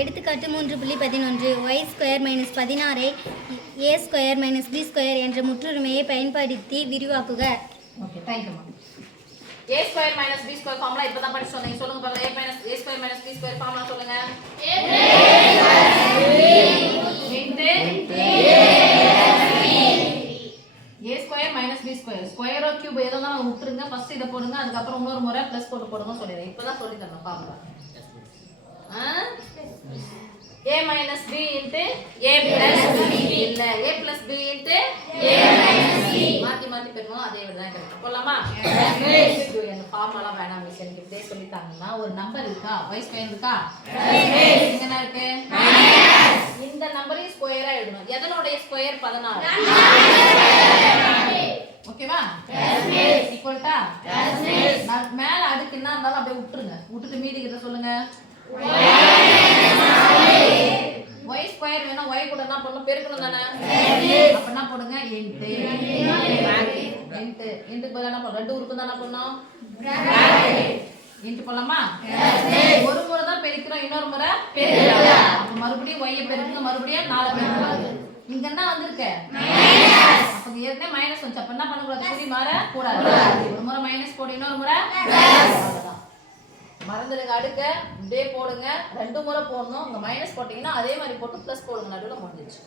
எடுத்துக்காட்டு 3.11 y² - 16 ஐ a² - b² என்ற முற்றுரிமையை பயன்படுத்தி விரிவாக்குக. ஓகே, தேங்க்யூ மா. a² - b² ஃபார்முலா இப்பதான் படிச்சோம். நீங்க சொல்லுங்க பாக்கலாம். a² - b² ஃபார்முலா சொல்லுங்க. ஸ்கொயரோ கியூப் ஏதோ தான் விட்டுருங்க. ஃபர்ஸ்ட் இதை போடுங்க, அதுக்கப்புறம் இன்னொரு முறை பிளஸ் போடுங்க சொல்லிடுறேன். இப்பதான் சொல்லி தரணும் formula. a minus b into a plus b இல்ல a plus b into a minus b மாத்தி மாத்தி பெருமா அதே விட தான் கிடைக்கும். போலாமா? இந்த ஃபார்முலா வேணாம் மிஸ், எனக்கு இப்படியே சொல்லிட்டாங்கன்னா ஒரு நம்பர் இருக்கா, y² இருக்கா, இங்க என்ன இருக்கு, இந்த நம்பரையும் ஸ்கொயரா எழுதணும். எதனுடைய ஸ்கொயர் 16. ஓகேவா? ஈக்குவல்டா மேல அடுக்கு என்ன இருந்தாலும் அப்படியே விட்டுருங்க. விட்டுட்டு மீதி கிட்ட சொல்லுங்க. y² வேணும். y கூட என்ன பண்ணணும், பெருக்கணும் தானே. அப்ப என்ன போடுங்க, இன்ட் இன்ட்க்கு பதிலா என்ன பண்ணணும், ரெண்டு உறுப்பு தான் என்ன பண்ணணும், இன்ட் போடலாமா? ஒரு முறை தான் பெருக்கிறோம், இன்னொரு முறை பெருக்கலாம். அப்ப மறுபடியும் y பெருக்குங்க, மறுபடியும் 4 பெருக்கலாம். இங்க என்ன வந்திருக்கு, அப்ப ஏற்கனவே மைனஸ் வந்துச்சு. அப்ப என்ன பண்ண கூடாது, குறி மாற கூடாது. ஒரு முறை மைனஸ் போடு, இன்னொரு முறை அவ்வளவுதான். மறந்துடுங்க. அடுக்க இப்படியே போடுங்க, 2 முறை போடணும். உங்க மைனஸ் போட்டீங்கன்னா அதே மாதிரி போட்டு பிளஸ் போடுங்க, நடுவில் முடிஞ்சிச்சு.